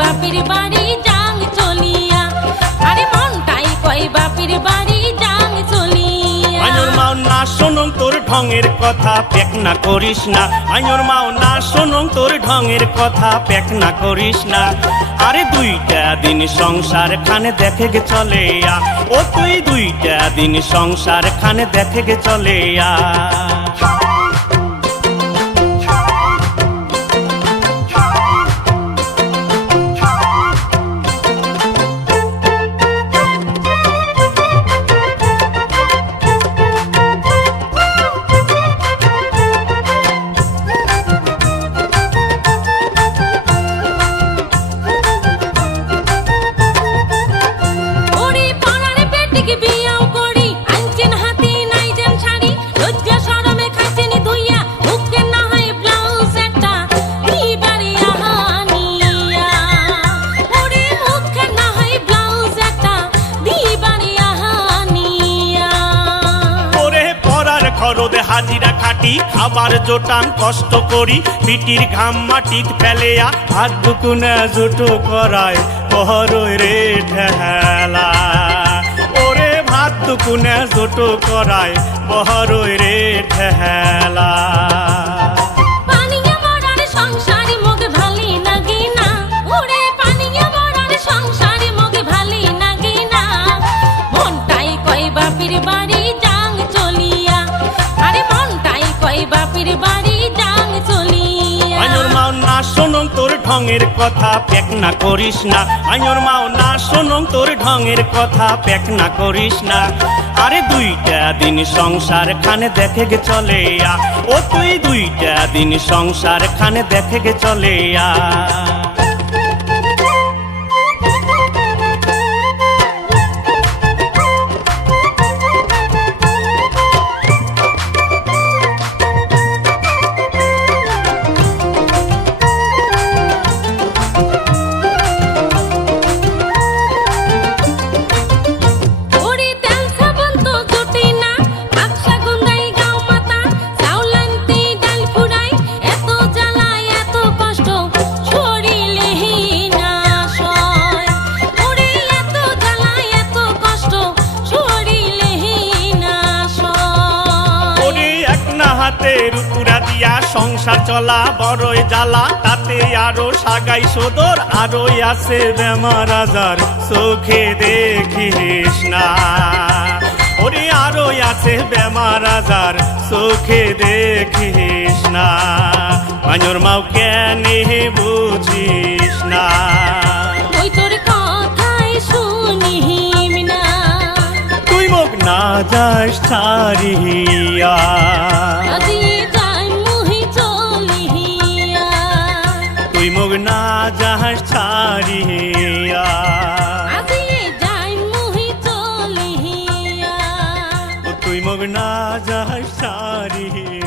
বাপির বাড়ি যাং চলিয়া। আরে মনটাই কয় বাপির বাড়ি যাং চলিয়া। আইনোর মাও না শোনং তোর ঢঙের কথা, পেক না করিস না। আইনোর মাও না শোনং তোর ঢঙের কথা, পেক না করিস না। আরে দুইটা দিন সংসার খানে দেখে গে চলে ও তুই দুইটা দিন সংসার খানে দেখে গে চলে আ পরার হাজিরা খাটি খাবার জোটান কষ্ট করি, পিটির ঘাম মাটিত ফেলেয়া, হাত দুকুনে জুটো করায় পহরই রে ঠেলা। ওরে ভাত দুকুনে জুটো করায় পহরই রে ঠেলা। ঢঙের কথা প্যাক না করিস না। আইনোর মাও না শোনং তোর ঢঙের কথা প্যাক না করিস না। আরে দুইটা দিন সংসার খানে দেখে গে চলে ও তুই দুইটা দিন সংসার খানে দেখে গে চলে আ। না হাতে রুতুরা দিয়া সংসার চলা বড়ই জ্বালা তাতে আরও সাগাই সদর আরোই আছে বেমার আজার চোখে দেখিস না। ওরে আরোই আছে বেমার আজার চোখে দেখিস না। পাঁজর মাও কেন বুঝিস না। তুই মোক না যাস ছাড়িয়া। हरी